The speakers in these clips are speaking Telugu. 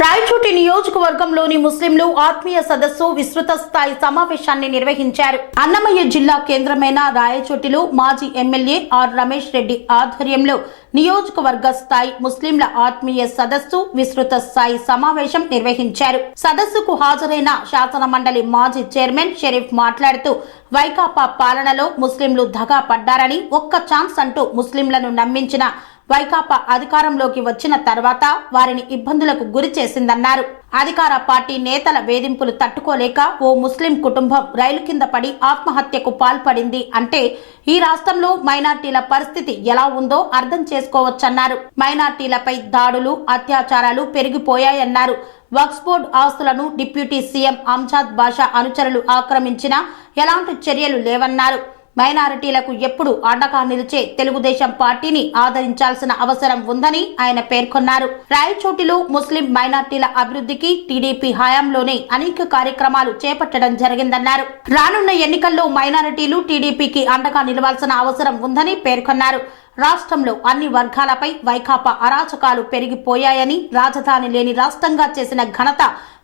రాయచోటి నియోజకవర్గంలోని ముస్లింలు ఆత్మీయ సదస్సు విస్తృత స్థాయి సమావేశాన్ని నిర్వహించారు. అన్నమయ్య జిల్లా కేంద్రమైన రాయచోటిలో మాజీ ఎమ్మెల్యే ఆర్ రమేష్ రెడ్డి ఆధ్వర్యంలో నియోజకవర్గ స్థాయి ముస్లింల ఆత్మీయ సదస్సు విస్తృత స్థాయి సమావేశం నిర్వహించారు. సదస్సుకు హాజరైన శాసన మండలి మాజీ చైర్మన్ షరీఫ్ మాట్లాడుతూ వైకాపా పాలనలో ముస్లింలు దగా పడ్డారని, ఒక్క ఛాన్స్ అంటూ ముస్లింలను నమ్మించిన వైకాపా అధికారంలోకి వచ్చిన తర్వాత వారిని ఇబ్బందులకు గురి చేసిందన్నారు. అధికార పార్టీ నేతల వేధింపులు తట్టుకోలేక ఓ ముస్లిం కుటుంబం రైలు కింద పడి ఆత్మహత్యకు పాల్పడింది అంటే ఈ రాష్ట్రంలో మైనార్టీల పరిస్థితి ఎలా ఉందో అర్థం చేసుకోవచ్చన్నారు. మైనార్టీలపై దాడులు, అత్యాచారాలు పెరిగిపోయాయన్నారు. వక్ఫ్ బోర్డు ఆస్తులను డిప్యూటీ సీఎం అంజాద్ బాషా అనుచరులు ఆక్రమించినా ఎలాంటి చర్యలు లేవన్నారు. మైనారిటీలకు ఎప్పుడు అండగా నిలిచే తెలుగుదేశం పార్టీని ఆదరించాల్సిన అవసరం ఉందని ఆయన పేర్కొన్నారు. రాయచోటిలో ముస్లిం మైనార్టీల అభివృద్ధికి టీడీపీ హయాంలోనే అనేక కార్యక్రమాలు చేపట్టడం జరిగిందన్నారు. రానున్న ఎన్నికల్లో మైనారిటీలు టీడీపీకి అండగా నిలవాల్సిన అవసరం ఉందని పేర్కొన్నారు. రాష్ట్రంలో అన్ని వర్గాలపై వైకాపా అరాచకాలు పెరిగిపోయాయని, రాజధాని లేని రాష్ట్రంగా చేసిన ఘనత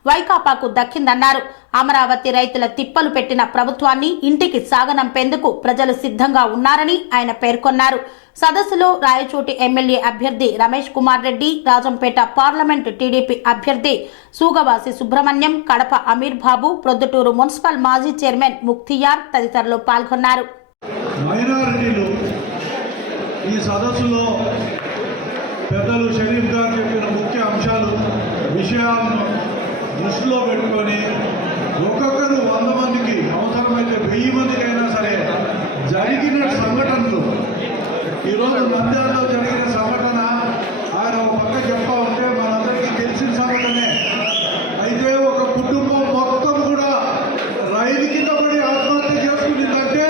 వైకాపాకు దక్కిందన్నారు. అమరావతి రైతుల తిప్పలు పెట్టిన ప్రభుత్వాన్ని ఇంటికి సాగనంపేందుకు ప్రజలు సిద్ధంగా ఉన్నారని ఆయన పేర్కొన్నారు. సదస్సులో రాయచోటి ఎమ్మెల్యే అభ్యర్థి రమేష్ కుమార్ రెడ్డి, రాజంపేట పార్లమెంటు టీడీపీ అభ్యర్థి సూగవాసి సుబ్రహ్మణ్యం, కడప అమీర్ బాబు, ప్రొద్దుటూరు మున్సిపల్ మాజీ చైర్మన్ ముఖ్తియార్ తదితరులు పాల్గొన్నారు. ఈ సదస్సులో పెద్దలు షరీఫ్ గారు చెప్పిన ముఖ్య అంశాలు, విషయాలను దృష్టిలో పెట్టుకొని ఒక్కొక్కరు 100 మందికి, అవసరమైతే 1000 మందికైనా సరే జరిగిన సంఘటనలు, ఈరోజు నంద్యాలలో జరిగిన సంఘటన ఆయన ఒక పక్క చెప్తా ఉంటే మనందరికీ తెలిసిన సంఘటనే. అయితే ఒక కుటుంబం మొత్తం కూడా రైలు కింద పడి ఆత్మహత్య చేసుకునిందంటే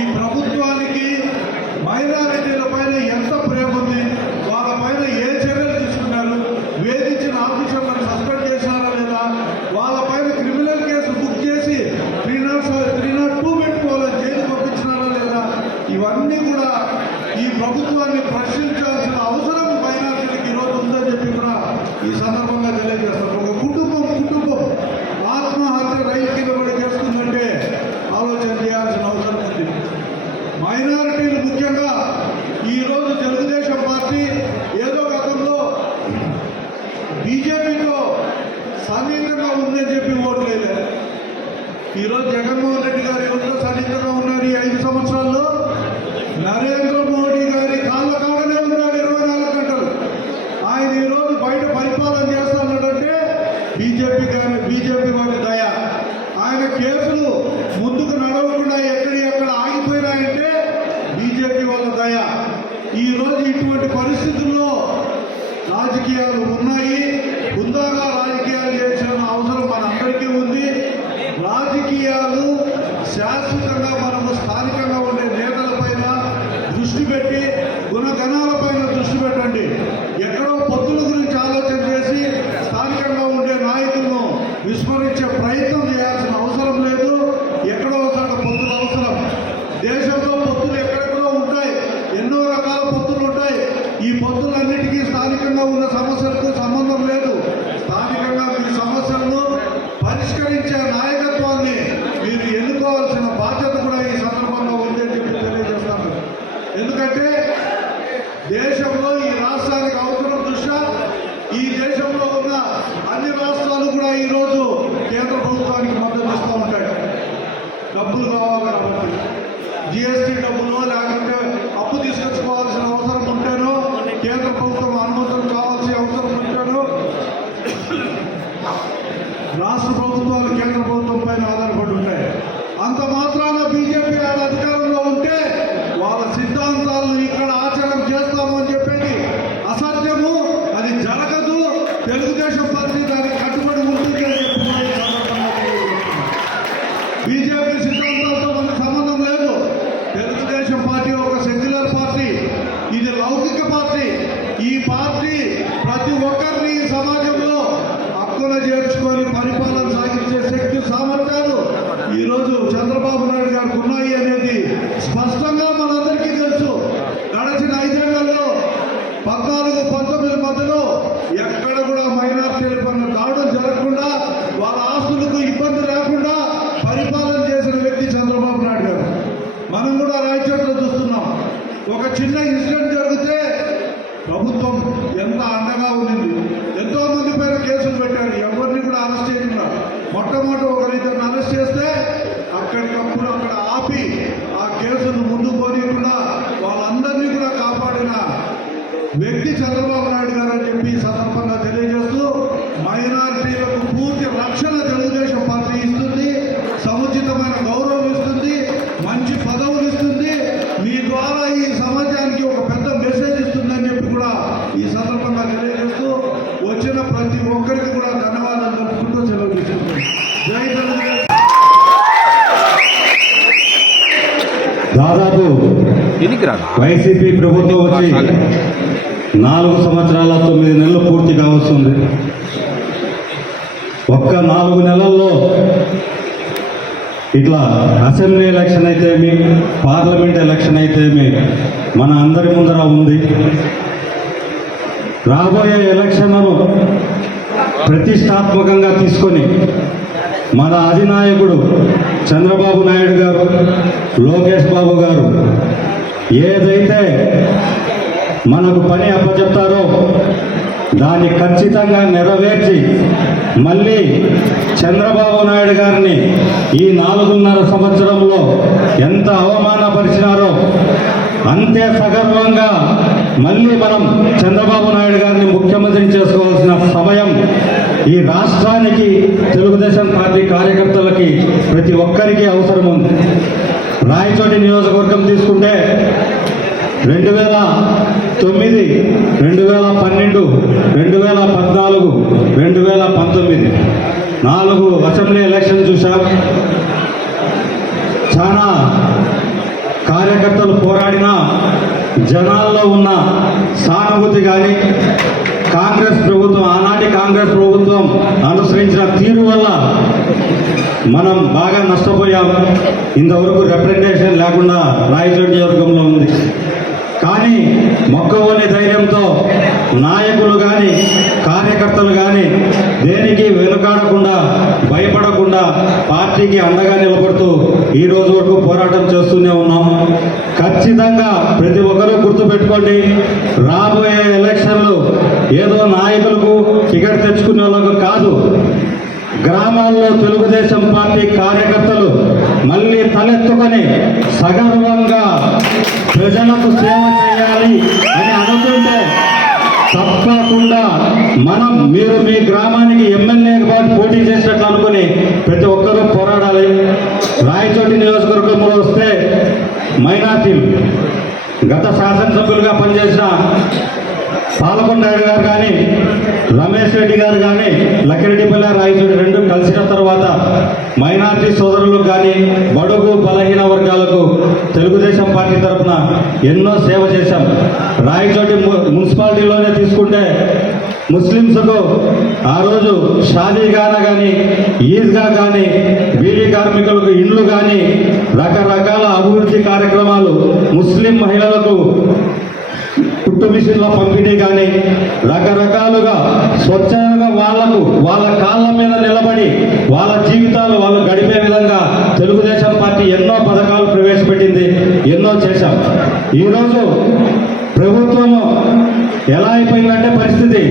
ఈ ప్రభుత్వానికి మైనారిటీల పైన ఎంత ప్రేమ ఉంది, వాళ్ళ పైన ఏ చర్యలు తీసుకున్నారు, వేధించిన ఆఫీసర్లను సస్పెండ్ చేసినారా లేదా, వాళ్ళ పైన క్రిమినల్ కేసు బుక్ చేసి 302 పెట్టుకోవాలని జైలు పంపించినారా లేదా, ఇవన్నీ కూడా ఈ ప్రభుత్వాన్ని ప్రశ్నించాల్సిన అవసరం మైనారిటీలకు ఈరోజు ఉందని చెప్పి కూడా ఈ సందర్భంగా తెలియజేస్తారు. ఒక కుటుంబం ఆత్మహత్య రైలు కింద పడి చేస్తుందంటే ఆలోచన చేయాల్సిన అవసరం ఉంది. మైనారిటీలు ముఖ్యంగా ఈరోజు తెలుగుదేశం పార్టీ ఏదో గతంలో బీజేపీతో సన్నిహితంగా ఉందని చెప్పి ఓట్లు వేయలేదు. ఈరోజు జగన్మోహన్ రెడ్డి గారు ఎవరితో సన్నిహితంగా ఉన్నారు? ఈ 5 సంవత్సరాల్లో నరేంద్ర మోడీ గారి కాళ్ళ కాడనే ఉన్నారు 24 గంటలు. ఆయన ఈరోజు బయట పరిపాలన చేస్తున్నాడంటే బీజేపీ వారి దయ. ఆయన కేసులు ముందుకు నడవకుండా ఎక్కడ ఆగిపోయినాయంటే బీజేపీ వాళ్ళ దయ. ఈరోజు ఇటువంటి పరిస్థితుల్లో రాజకీయాలు ఉన్నాయి. హుందాగా రాజకీయాలు చేసిన అవసరం మనందరికీ ఉంది. రాజకీయాలు శాశ్వతంగా మనము స్థానికంగా ఉండే నేతలపైన దృష్టి పెట్టి, గుణగణాలపైన దృష్టి పెట్టండి. ఎక్కడో పొత్తుల గురించి ఆలోచన చేసి స్థానికంగా ఉండే నాయకులను విస్మరించే ప్రయత్నం చేయాల్సిన అవసరం లేదు. ఎక్కడో ఒక పొత్తులు అవసరం. దేశంలో పొత్తులు ఎక్కడెక్కడో ఉంటాయి, ఎన్నో రకాల పొత్తులు ఉంటాయి. ఈ పొత్తులన్నిటికీ స్థానికంగా ఉన్న సమస్యలకు సంబంధం లేదు. స్థానికంగా మీ సమస్యలను పరిష్కరించే నాయకత్వాన్ని మీరు ఎన్నుకోవాల్సిన బాధ్యత కూడా ఈ సందర్భంగా ఉందని చెప్పి తెలియజేస్తాను. ఎందుకంటే దేశంలో ఈ రాష్ట్రానికి అవసరం దృష్ట్యా ఈ దేశంలో ఉన్న అన్ని రాష్ట్రాలు కూడా ఈరోజు కేంద్ర ప్రభుత్వానికి మద్దతు ఇస్తూ ఉంటాయి. డబ్బులు కావాలి కాబట్టి, జిఎస్టీ డబ్బులు లేకుంటే అప్పు తీసుకొచ్చుకోవాల్సిన అవసరం ఉంటేనో, కేంద్ర ప్రభుత్వం అనుమతులు కావాల్సిన అవసరం ఉంటేనో రాష్ట్ర ప్రభుత్వాలు కేంద్ర ప్రభుత్వం పైన ఆధారపడి ఉంటాయి. అంత మాత్రాన బీజేపీ వాళ్ళ అధికారంలో ఉంటే వాళ్ళ సిద్ధాంతాలను ఇక్కడ ఆచరణ చేస్తాము అని చెప్పేది అసాధ్యము. అది జరగదు. తెలుగుదేశం పార్టీ దానికి కట్టుబడి ఉంటుంది అని చెప్పి బీజేపీ సిద్ధాంతాలతో మనకు సంబంధం లేదు. తెలుగుదేశం పార్టీ ఒక సెక్యులర్ పార్టీ, ఇది లౌకిక పార్టీ. ఈ పార్టీ ప్రతి ఒక్కరిని సమాజంలో హక్కున చేర్చుకొని పరిపాలన సాగించే శక్తి, సామర్థ్యాలు ఈరోజు చంద్రబాబు నాయుడు గారికి ఉన్నాయి అనేది స్పష్టంగా మనందరికీ తెలుసు. గడిచిన 5 ఏళ్లలో 14-19 మధ్యలో ఎక్కడ కూడా మైనార్టీల మొట్టమొదటి ఒకరిద్దరిని అరెస్ట్ చేస్తే అక్కడికప్పుడు అక్కడ ఆపి ఆ కేసును ముందుకు పోనీయకుండా వాళ్ళందరినీ కూడా కాపాడిన వ్యక్తి చంద్రబాబు నాయుడు గారు అని చెప్పి ఈ సందర్భంగా తెలియజేస్తూ మైనారిటీలకు పూర్తి రక్షణ తెలుగుదేశం పార్టీ ఇస్తుంది, సముచితమైన గౌరవం ఇస్తుంది, మంచి పదవులు ఇస్తుంది, మీ ద్వారా ఈ సమాజానికి ఒక పెద్ద మెసేజ్ ఇస్తుందని చెప్పి కూడా ఈ సందర్భంగా తెలియజేస్తూ వచ్చిన ప్రతి ఒక్కరికి కూడా ధన్యవాదాలు తెలుపుకుంటూ సెలవు తీసుకుంటుంది. జై తెలుగుదేశం. దాదాపు వైసీపీ ప్రభుత్వం వచ్చి 4 సంవత్సరాల 9 నెలలు పూర్తి కావస్తుంది. ఒక్క 4 నెలల్లో ఇట్లా అసెంబ్లీ ఎలక్షన్ అయితేమి, పార్లమెంట్ ఎలక్షన్ అయితేమి మన అందరి ముందర ఉంది. రాబోయే ఎలక్షన్లను ప్రతిష్టాత్మకంగా తీసుకొని మన అధినాయకుడు చంద్రబాబు నాయుడు గారు, లోకేష్ బాబు గారు ఏదైతే మనకు పని అప్పచెప్తారో దాన్ని ఖచ్చితంగా నెరవేర్చి మళ్ళీ చంద్రబాబు నాయుడు గారిని ఈ 4.5 సంవత్సరంలో ఎంత అవమానపరిచినారో అంతే సగర్వంగా మళ్ళీ మనం చంద్రబాబు నాయుడు గారిని ముఖ్యమంత్రిని చేసుకోవాల్సిన సమయం ఈ రాష్ట్రానికి, తెలుగుదేశం పార్టీ కార్యకర్తలకి ప్రతి ఒక్కరికి అవసరం ఉంది. రాయచోటి నియోజకవర్గం తీసుకుంటే 2009, 2012, 2014, 2019 4 అసెంబ్లీ ఎలక్షన్ చూశాం. చాలా కార్యకర్తలు పోరాడినా జనాల్లో ఉన్న సానుభూతి కానీ కాంగ్రెస్ ప్రభుత్వం, ఆనాటి కాంగ్రెస్ ప్రభుత్వం అనుసరించిన తీరు వల్ల మనం బాగా నష్టపోయాం. ఇంతవరకు రిప్రజెంటేషన్ లేకుండా రాయచోటి నియోజకవర్గంలో ఉంది. కానీ మొక్కవోని ధైర్యంతో నాయకులు కానీ కార్యకర్తలు కానీ దేనికి వెనుకాడకుండా, భయపడకుండా పార్టీకి అండగా నిలబడుతూ ఈ రోజు వరకు పోరాటం చేస్తూనే ఉన్నాం. ఖచ్చితంగా ప్రతి ఒక్కరూ గుర్తుపెట్టుకోండి, రాబోయే ఎలక్షన్లు ఏదో నాయకులకు టికెట్ తెచ్చుకునే వాళ్ళకు కాదు, గ్రామాల్లో తెలుగుదేశం పార్టీ కార్యకర్తలు మళ్ళీ తలెత్తుకొని సగర్వంగా ప్రజలకు సేవ చేయాలి అని అనుకుంటే తప్పకుండా మీరు మీ గ్రామానికి ఎమ్మెల్యేగా పోటీ చేసినట్లు అనుకుని ప్రతి ఒక్కరూ పోరాడాలి. రాయచోటి నియోజకవర్గంలో వస్తే మైనార్టీలు గత శాసనసభ్యులుగా పనిచేసిన పాలకొండారెడ్డి గారు కానీ, రమేష్ రెడ్డి గారు కానీ, లక్కిరెడ్డిపల్లి, రాయచోటి 2 కలిసిన తర్వాత మైనార్టీ సోదరులకు కానీ, బడుగు బలహీన వర్గాలకు తెలుగుదేశం పార్టీ తరఫున ఎన్నో సేవ చేశాం. రాయచోటి మున్సిపాలిటీలోనే తీసుకుంటే ముస్లింస్కు ఆ రోజు షాదీగానా కానీ, ఈద్గా కానీ, బీడీ కార్మికులకు ఇండ్లు కానీ, రకరకాల అభివృద్ధి కార్యక్రమాలు, ముస్లిం మహిళలకు కుట్టు మిషన్ల పంపిణీ కానీ, రకరకాలుగా స్వచ్ఛంగా వాళ్ళ కాళ్ళ మీద నిలబడి వాళ్ళ జీవితాలు వాళ్ళు గడిపే విధంగా తెలుగుదేశం పార్టీ ఎన్నో పథకాలు ప్రవేశపెట్టింది, ఎన్నో చేశాం. ఈరోజు ప్రభుత్వము ఎలా అయిపోయిందంటే పరిస్థితి,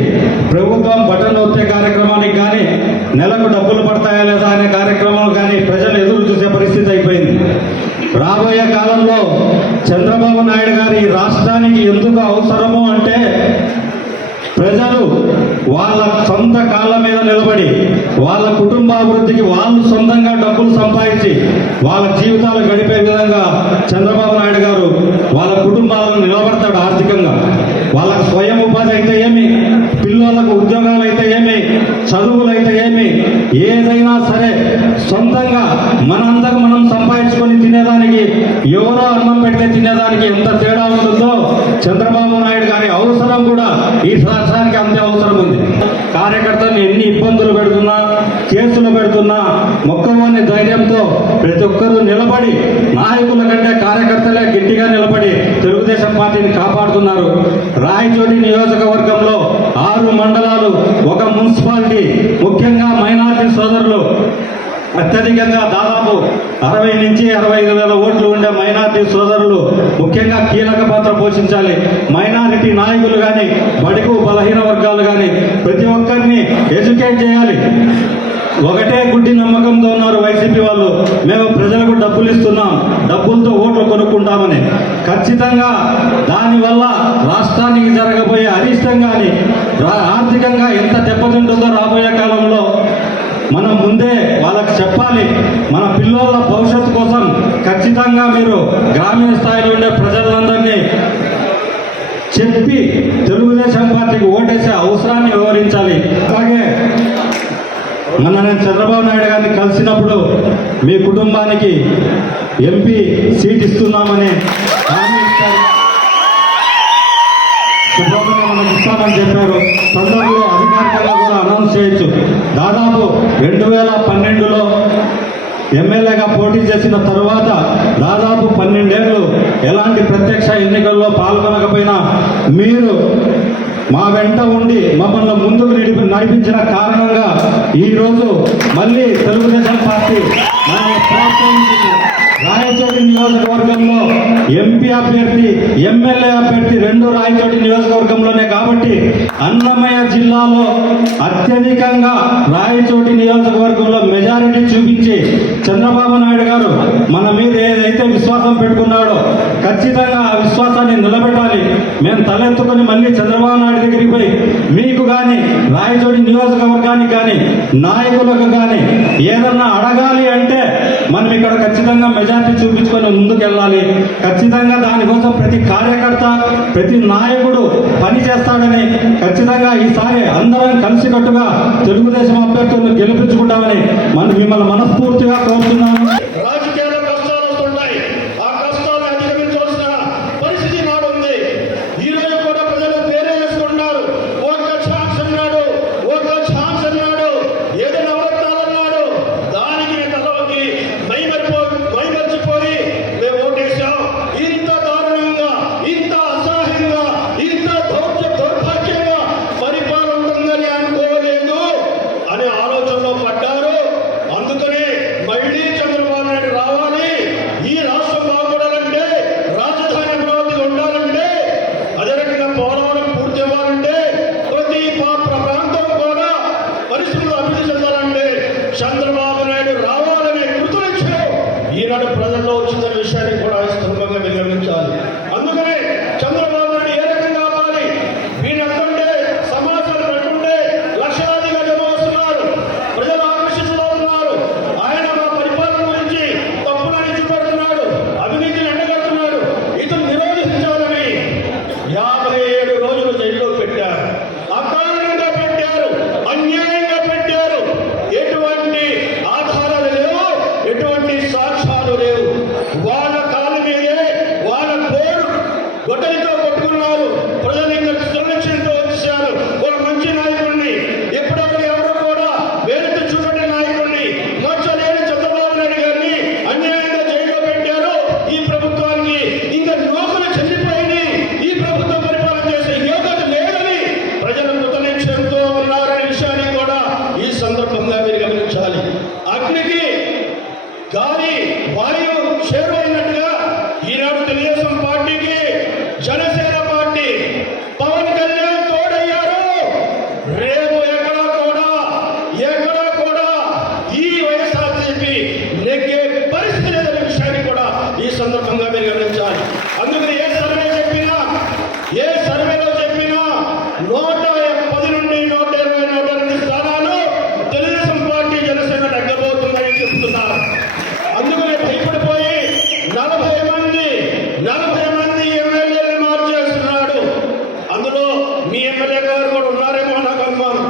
ప్రభుత్వం బటన్ నొక్కే కార్యక్రమానికి కానీ, నెలకు డబ్బులు పడతాయా లేదా అనే కార్యక్రమాలు కానీ ప్రజలు ఎదురు చూసే పరిస్థితి అయిపోయింది. రాబోయే కాలంలో చంద్రబాబు నాయుడు గారు ఈ రాష్ట్రానికి ఎందుకు అవసరము అంటే, ప్రజలు వాళ్ళ సొంత కాళ్ళ మీద నిలబడి వాళ్ళ కుటుంబాభివృద్ధికి వాళ్ళు సొంతంగా డబ్బులు సంపాదించి వాళ్ళ జీవితాలు గడిపే విధంగా చంద్రబాబు నాయుడు గారు వాళ్ళ కుటుంబాలను నిలబడతాడు. ఆర్థికంగా వాళ్ళకు స్వయం ఉపాధి అయితే ఏమి, పిల్లలకు ఉద్యోగాలు అయితే ఏమి, చదువులు అయితే ఏమి, ఏదైనా సరే సొంతంగా మనందకు మనం సంపాదించుకొని తినేదానికి, ఎవరో అన్నం పెడితే తినేదానికి ఎంత తేడా ఉంటుందో చంద్రబాబు నాయుడు గారి అవసరం కూడా ఈ రాష్ట్రానికి అంతే అవసరం ఉంది. కార్యకర్తలు ఎన్ని ఇబ్బందులు పెడుతున్నా, కేసులు పెడుతున్నా మొక్కవోని ధైర్యంతో ప్రతి ఒక్కరూ నిలబడి, నాయకుల కంటే కార్యకర్తలే గట్టిగా నిలబడి తెలుగుదేశం పార్టీని కాపాడుతున్నారు. రాయచోటి నియోజకవర్గంలో 6 మండలాలు, 1 మున్సిపాలిటీ, ముఖ్యంగా మైనారిటీ సోదరులు అత్యధికంగా దాదాపు 60 నుంచి 65 వేల ఓట్లు ఉండే మైనారిటీ సోదరులు ముఖ్యంగా కీలక పాత్ర పోషించాలి. మైనారిటీ నాయకులు కానీ, బడుగు బలహీన వర్గాలు కానీ ప్రతి ఒక్కరిని ఎడ్యుకేట్ చేయాలి. ఒకటే గుడ్డి నమ్మకంతో ఉన్నారు వైసీపీ వాళ్ళు. మేము ప్రజలకు డబ్బులు ఇస్తున్నాం, డబ్బులతో ఓట్లు కొనుక్కుంటామని. ఖచ్చితంగా దానివల్ల రాష్ట్రానికి జరగబోయే అరిష్టం కానీ ఆర్థికంగా ఎంత దెబ్బతింటుందో రాబోయే కాలంలో మనం ముందే వాళ్ళకి చెప్పాలి. మన పిల్లల భవిష్యత్తు కోసం ఖచ్చితంగా మీరు గ్రామీణ స్థాయిలో ఉండే ప్రజలందరినీ చెప్పి తెలుగుదేశం పార్టీకి ఓటేసే అవసరాన్ని వివరించాలి. అలాగే మొన్న నేను చంద్రబాబు నాయుడు గారిని కలిసినప్పుడు మీ కుటుంబానికి ఎంపీ సీట్ ఇస్తున్నామని హామీ ఇచ్చారు, మనకి ఇస్తామని చెప్పారు. తొందరలో అధికారికంగా కూడా అనౌన్స్ చేయొచ్చు. దాదాపు 2012లో ఎమ్మెల్యేగా పోటీ చేసిన తరువాత దాదాపు 12 ఏళ్ళు ఎలాంటి ప్రత్యక్ష ఎన్నికల్లో పాల్గొనకపోయినా మీరు మా వెంట ఉండి మమ్మల్ని ముందుకు నడిపించిన కారణంగా ఈరోజు మళ్ళీ తెలుగుదేశం పార్టీ మనల్ని ప్రోత్సహించింది. రాయచోటి నియోజకవర్గంలో ఎంపీ అభ్యర్థి, ఎమ్మెల్యే అభ్యర్థి రెండు రాయచోటి నియోజకవర్గంలోనే కాబట్టి అన్నమయ్య జిల్లాలో అత్యధికంగా రాయచోటి నియోజకవర్గంలో మెజారిటీ చూపించి చంద్రబాబు నాయుడు గారు మన మీద ఏదైతే విశ్వాసం పెట్టుకున్నాడో ఖచ్చితంగా ఆ విశ్వాసాన్ని నిలబెట్టాలి. మేము తలెత్తుకొని మళ్ళీ చంద్రబాబు నాయుడు దగ్గరికి పోయి మీకు కానీ రాయచోటి నియోజకవర్గానికి కానీ నాయకులకు కానీ ఏదన్నా అడగాలి అంటే మనం ఇక్కడ ఖచ్చితంగా మెజార్టీ చూపించుకొని ముందుకు వెళ్ళాలి. ఖచ్చితంగా దానికోసం ప్రతి కార్యకర్త, ప్రతి నాయకుడు పని చేస్తాడని ఖచ్చితంగా ఈసారి అందరం కలిసికట్టుగా తెలుగుదేశం అభ్యర్థులను గెలిపించుకుంటామని మిమ్మల్ని మనస్ఫూర్తిగా కోరుతున్నాను. రాజకీయాల్లో కష్టాలు వస్తుంటాయి. ఆ కష్టాలు అధిగమించవలసిన పరిస్థితి నాడు ఉంది. ఈ రోజు కూడా ప్రజలు పేరే వేసుకుంటున్నారు. ఒక్క ఛాన్స్ అన్నాడు, ఒక్క ఛాన్స్ అన్నాడు, ఏదో నవరత్నాలన్నాడు. దానికి తలకి మైమర్చిపోయి మేము ఓటేశాం. ఇంత దారుణంగా, ఇంత అసహ్యంగా, ఇంత దౌర్భాగ్యంగా పరిపాలన ఉంటుందని అనుకోలేదు అనే ఆలోచనలో పడ్డారు. అందుకనే మళ్ళీ చంద్రబాబు నాయుడు రావాలి. ఈ రాష్ట్రం బాగుపడాలంటే, రాజధాని అమరావతిగా ఉండాలంటే, అదే రకంగా పోలవరం పూర్తి అవ్వాలంటే, ప్రతి ప్రాంతం కూడా పరిస్థితులు అభివృద్ధి చెందాలంటే చంద్రబాబు నాయుడు రావాలనే గుర్తునిచ్చారు. ఈనాడు ప్రజల్లో వచ్చిన విషయాన్ని కూడా స్థూలంగా నిర్గమించాలి. అందుకనే చంద్రబాబు నాయుడు ఏ రకంగా అవ్వాలి, వీళ్ళంటే సమాజాలు పెట్టుకుంటే లక్షలాదిగా జమ వస్తున్నారు, ప్రజలు ఆకర్షితులవుతున్నారు. ఆయన మా పరిపాలన గురించి తప్పులని చూపెడుతున్నాడు, అవినీతిని ఎండగడుతున్నాడు. ఇతను నిరోధించాలని 57 రోజులు జైల్లో పెట్టారు. అకారణంగా పెట్టారు, అన్యాయంగా పెట్టారు. ఎటువంటి ఆధారాలు లేవు, ఎటువంటి సాక్ష్యాలు లేవు. వాళ్ళ కాళ్ళ మీదే వాళ్ళ పోరు గొడ్డలితో కొట్టుకున్నారు. ప్రజలు ఇంకా సురక్షణతో వచ్చేసారు. ఒక మంచి నాయకుడిని, ఎప్పుడెప్పుడు ఎవరు కూడా వేలెత్తి చూపెట్టే నాయకుడిని, మచ్చలేని చంద్రబాబు నాయుడు గారిని అన్యాయంగా జైల్లో పెట్టారు. ఈ ప్రభుత్వానికి ఇంకా నోకులు చెల్లిపోయి ఈ ప్రభుత్వం పరిపాలన చేసే యోగ్యత లేదని ప్రజలు కృతనిశ్చయంతో ఉన్నారనే విషయాన్ని కూడా ఈ సందర్భంగా మీరు గమనించాలి. అగ్నికి గాలి వాయువు చేరువైనట్టుగా ఈనాడు తెలుగుదేశం పార్టీకి జనసేన పార్టీ పవన్ కళ్యాణ్ తోడయ్యారు. రేపు ఎక్కడా కూడా ఈ వైఎస్ఆర్సీపీ నెగ్గే పరిస్థితి లేదనే విషయాన్ని కూడా ఈ సందర్భంగా మీరు గమనించాలి. అందుకని ఏ సర్వేలో చెప్పినా 110 నుండి 120, 120 స్థానాలు తెలుగుదేశం పార్టీ జనసేన నెగ్గబోతుందని చెప్తున్నారు. అందుకనే భయపడిపోయి 40 మంది ఎమ్మెల్యేలు మార్చేస్తున్నాడు. అందులో మీ ఎమ్మెల్యే గారు కూడా ఉన్నారేమో నాకు అనుమానం.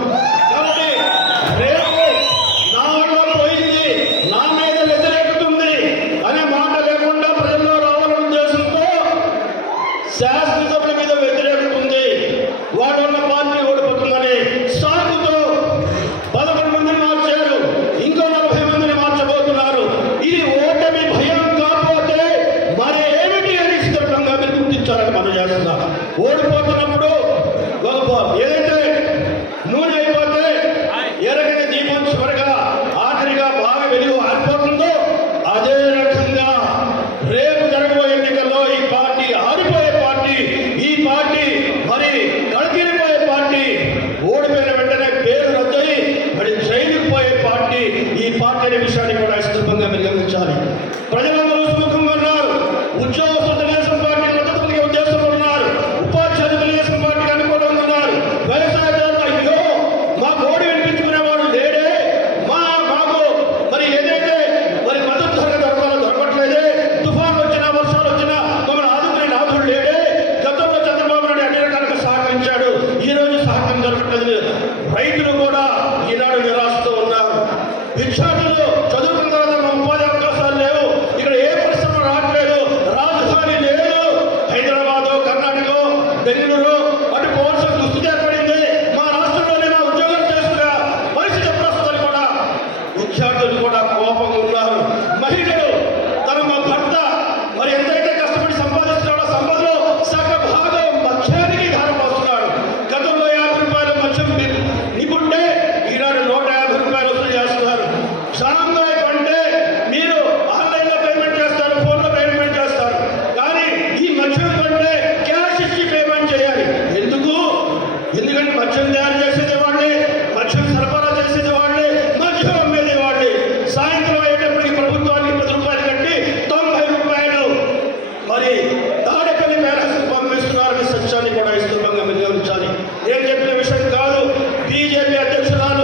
అధ్యక్షురాలు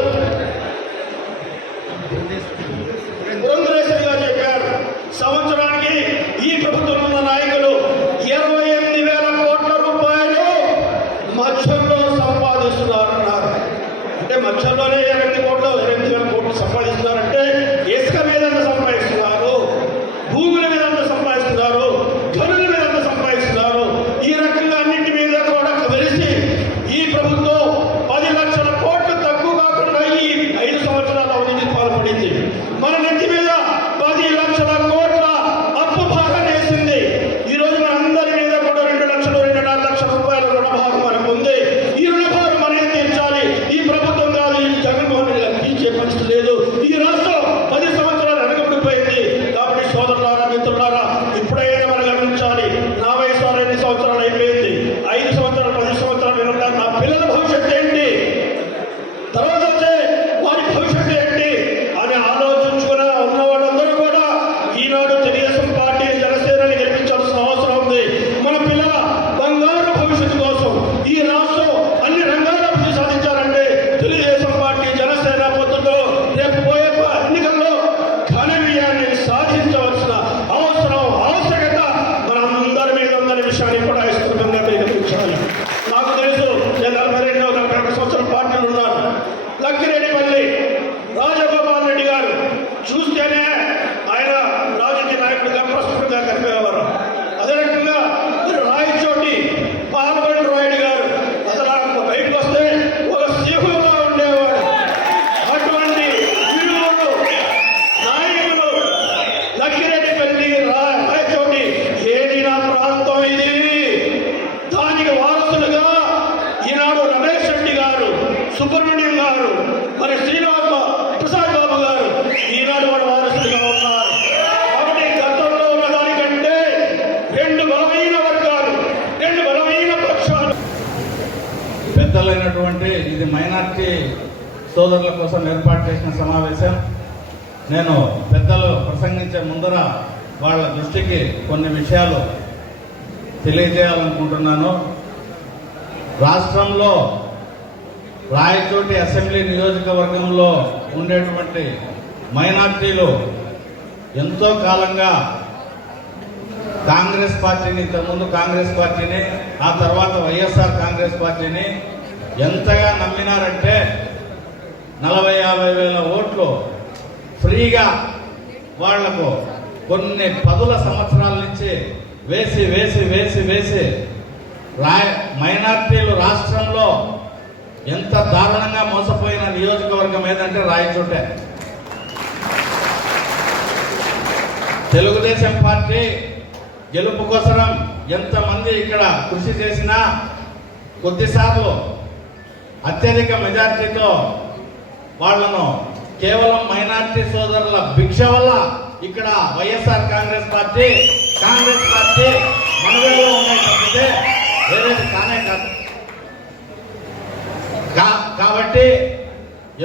పురంధరేశ్వరి గారు చెప్పారు, సంవత్సరానికి ఈ ప్రభుత్వం ఉన్న నాయకులు 28,000 కోట్ల రూపాయలు మధ్యలో సంపాదిస్తున్నారన్నారు. అంటే మధ్యలోనే 8,000 కోట్లు సంపాదిస్తున్నారంటే ఇసుక మీద ఎంత సంపాదిస్తున్నారు, భూముల మీద ఎంత సంపాదిస్తున్నారు, ధనుల మీద ఎంత సంపాదిస్తున్నారు, ఈ రకంగా అన్నింటి మీద కూడా కలిసి ఈ ప్రభుత్వం 10 లక్షల కోట్లు తక్కువ కాకుండా ఈ 5 సంవత్సరాల అవినీతికి పాల్పడింది. మన నెత్తి మీద 10 లక్షల కోట్ల అప్పు భారం వేసింది. ఈ రోజు మన అందరి మీద కూడా 2 లక్షలు 2.5 లక్షల రూపాయల రుణభారం మనకు ఉంది. ఈ రుణభారం మనమే తీర్చాలి. ఈ ప్రభుత్వం కాదు, ఈ జగన్మోహన్ రెడ్డి గారు తీర్చే పరిస్థితి లేదు. ఈ రాష్ట్రం 10 సంవత్సరాలు వెనకబడిపోయింది. కాబట్టి సోదరులారా, మిత్రులారా, ఇప్పుడైనా మనం గమనించాలి. నా వయసు 2 సంవత్సరాలు అయిపోయింది. 5 సంవత్సరాలు 10 సంవత్సరాలు వినుంటారు. నా పిల్లల భవిష్యత్తు ఏంటి, తర్వాత వచ్చే వారి భవిష్యత్తు ఏంటి అని ఆలోచించుకుని ఉన్న వాళ్ళందరూ కూడా ఈనాడు తెలుగుదేశం పార్టీ జనసేనని గెలిపించాల్సిన అవసరం ఉంది. మన పిల్లల బంగారు భవిష్యత్తు కోసం ఈ రాష్ట్రం అన్ని రంగాల అభివృద్ధి సాధించాలంటే తెలుగుదేశం పార్టీ జనసేన పొత్తుతో రేపు పోయే ఎన్నికల్లో ఘన విజయాన్ని సాధించవలసిన అవసరం, ఆవశ్యకత మన అందరి మీద ఉందనే విషయాన్ని కూడా ఇస్తున్నా గమనించాలి. నాకు తెలుసు, నేను 42 సంవత్సరాల పార్టీలు ఉన్నాను. లక్కిరెడ్డిపల్లి రాజగోపాల్ రెడ్డి గారు చూస్తేనే ఆయన రాజకీయ నాయకుడిగా ప్రస్తుతంగా కనిపేవారు. అదే రకంగా రాయచోటి పాల్గొండ రాయుడు గారు అసలు బయటకు వస్తే ఒక సింహంగా ఉండేవాడు. అటువంటి వీరులు నాయకులు లక్కిరెడ్డిపల్లి రాయచోటి ఏది నా ప్రాంతం ఇది. దానికి వారసులుగా ఈనాడు రమేష్ రెడ్డి గారు, సుబ్రహ్మణ్యం గారు, మరి శ్రీనివాస ప్రసాద్ బాబు గారు ఈనాడు వాడు వారసులుగా ఉన్నారు. కాబట్టి గతంలో ఉన్న దానికంటే 2 బలమైన వర్గాలు, 2 బలమైన పక్షాలు. పెద్దలైనటువంటి ఇది మైనార్టీ సోదరుల కోసం ఏర్పాటు చేసిన సమావేశం. నేను పెద్దలు ప్రసంగించే ముందర వాళ్ళ దృష్టికి కొన్ని విషయాలు తెలియజేయాలనుకుంటున్నాను. రాష్ట్రంలో రాయచోటి అసెంబ్లీ నియోజకవర్గంలో ఉండేటువంటి మైనార్టీలు ఎంతో కాలంగా కాంగ్రెస్ పార్టీని, ఇంతకుముందు కాంగ్రెస్ పార్టీని, ఆ తర్వాత వైఎస్ఆర్ కాంగ్రెస్ పార్టీని ఎంతగా నమ్మినారంటే 40-50 వేల ఓట్లు ఫ్రీగా వాళ్లకు కొన్ని 10 సంవత్సరాల నుంచి వేసి వేసి వేసి వేసి మైనార్టీలు రాష్ట్రంలో ఎంత దారుణంగా మోసపోయిన నియోజకవర్గం ఏదంటే రాయచోటే. తెలుగుదేశం పార్టీ గెలుపు కోసం ఎంతమంది ఇక్కడ కృషి చేసినా కొద్దిసార్లు అత్యధిక మెజార్టీతో వాళ్లను కేవలం మైనార్టీ సోదరుల భిక్ష వల్ల ఇక్కడ వైఎస్ఆర్ కాంగ్రెస్ పార్టీ మనలో ఉన్నాయి తప్పితే వేరేది కానే కాదు. కాబట్టి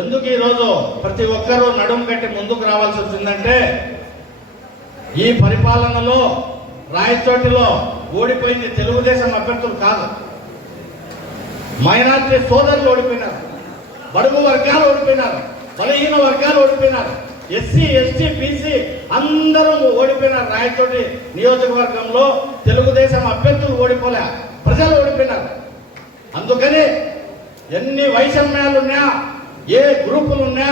ఎందుకు ఈరోజు ప్రతి ఒక్కరూ నడుము కట్టి ముందుకు రావాల్సి వచ్చిందంటే ఈ పరిపాలనలో రాయచోటిలో ఓడిపోయింది తెలుగుదేశం అభ్యర్థులు కాదు, మైనార్టీ సోదరులు ఓడిపోయినారు, బడుగు వర్గాలు ఓడిపోయినారు, బలహీన వర్గాలు ఓడిపోయినారు, ఎస్సీ ఎస్టీ బీసీ అందరూ ఓడిపోయినారు. రాయచోటి నియోజకవర్గంలో తెలుగుదేశం అభ్యర్థులు ఓడిపోలే, ప్రజలు ఓడిపోయినారు. అందుకని ఎన్ని వైషమ్యాలున్నా, ఏ గ్రూపులున్నా,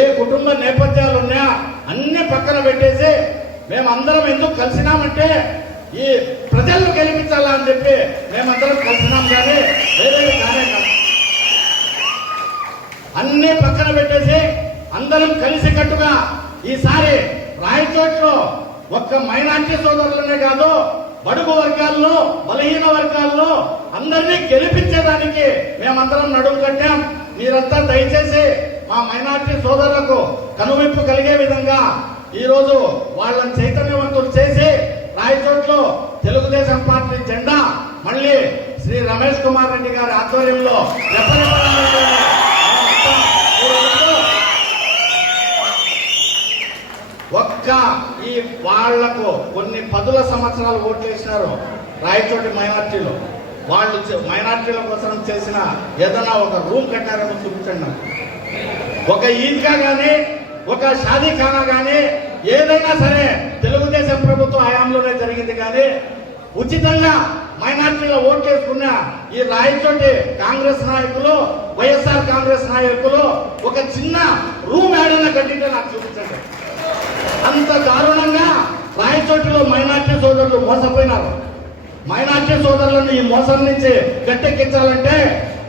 ఏ కుటుంబ నేపథ్యాలున్నా అన్ని పక్కన పెట్టేసి మేమందరం ఎందుకు కలిసినామంటే ఈ ప్రజలను గెలిపించాలా అని చెప్పి మేమందరం కలిసినాం. కానీ వేరేది కానే కాదు. అన్ని పక్కన పెట్టేసి అందరం కలిసి కట్టుగా ఈసారి రాయచోట్లో ఒక్క మైనార్టీ సోదరులనే కాదు, బడుగు వర్గాల్లో బలహీన వర్గాల్లో అందరినీ గెలిపించేదానికి మేమందరం నడుము కట్టాం. మీరంతా దయచేసి మా మైనార్టీ సోదరులకు కనువిప్పు కలిగే విధంగా ఈ రోజు వాళ్ళని చైతన్యవంతులు చేసి రాయచోట్లో తెలుగుదేశం పార్టీ జెండా మళ్ళీ శ్రీ రమేష్ కుమార్ రెడ్డి గారి ఆధ్వర్యంలో ఒక్క ఈ వాళ్లకు కొన్ని 10 సంవత్సరాలు ఓట్లు వేసినారు రాయచోటి మైనార్టీలో. వాళ్ళు మైనార్టీల కోసం చేసిన ఏదైనా ఒక రూమ్ కట్టారని చూపించండి నాకు. ఒక ఈద్గా కానీ ఒక షాదీఖానా కానీ ఏదైనా సరే తెలుగుదేశం ప్రభుత్వం హయాంలోనే జరిగింది. కానీ ఉచితంగా మైనార్టీలో ఓట్లేసుకున్న ఈ రాయచోటి కాంగ్రెస్ నాయకులు, వైఎస్ఆర్ కాంగ్రెస్ నాయకులు ఒక చిన్న రూమ్ ఏడైనా కట్టింటే నాకు చూపించండి. అంత దారుణంగా రాయచోటిలో మైనార్టీ సోదరులు మోసపోయినారు. మైనార్టీ సోదరులను ఈ మోసం నుంచి గట్టెక్కించాలంటే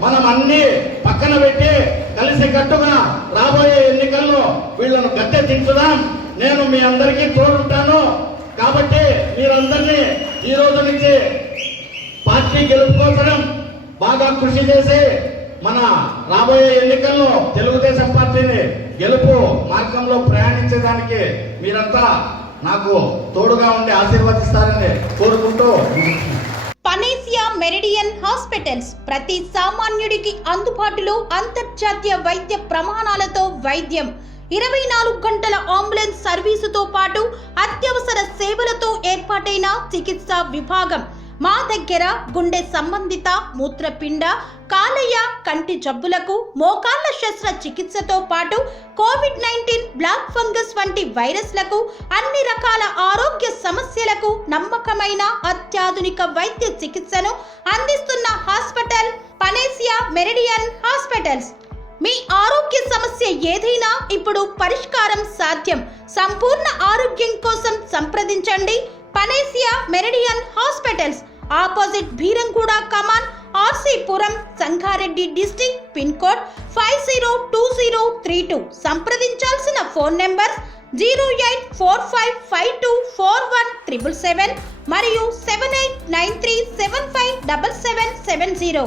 మనం అన్ని పక్కన పెట్టి కలిసి కట్టుగా రాబోయే ఎన్నికల్లో వీళ్ళను గట్టె దించుదాం. నేను మీ అందరికీ తోడుంటాను. కాబట్టి మీరందరినీ ఈ రోజు నుంచి పార్టీ గెలుపు కోసం బాగా కృషి చేసి మన రాబోయే ఎన్నికల్లో తెలుగుదేశం పార్టీని గెలుపు మార్గంలో ప్రయాణించేదానికి మీరంతా నాకు తోడుగా ఉండి ఆశీర్వదిస్తారని కోరుకుంటూ, పనేసియా మెరిడియన్ హాస్పిటల్స్ ప్రతి సామాన్యుడికి అందుబాటులో అంతర్జాతీయ వైద్య ప్రమాణాలతో వైద్యం, 24 గంటల అంబులెన్స్ సర్వీసుతో పాటు అత్యవసర సేవలతో ఏర్పాటైన చికిత్సా విభాగం. మా దగ్గర గుండె సంబంధిత, మూత్రపిండ, కాలేయ, కంటి జబ్బులకు, మోకాళ్ల శస్త్రచికిత్సతో పాటు కోవిడ్-19, బ్లాక్ ఫంగస్ వంటి వైరస్లకు, అన్ని రకాల ఆరోగ్య సమస్యలకు నమ్మకమైన అత్యాధునిక వైద్య చికిత్సను అందిస్తున్న హాస్పిటల్ పనేసియా మెరిడియన్ హాస్పిటల్స్. మీ ఆరోగ్య సమస్య ఏదైనా ఇప్పుడు పరిష్కారం సాధ్యం. సంపూర్ణ ఆరోగ్యం కోసం సంప్రదించండి Panacea Meridian hospitals, opposite Bheeramguda Kaman, RC Puram, Sangareddy district, pin code 502032. సంప్రదించాల్సిన ఫోన్ నెంబర్ 0845524177 మరియు 7893757770.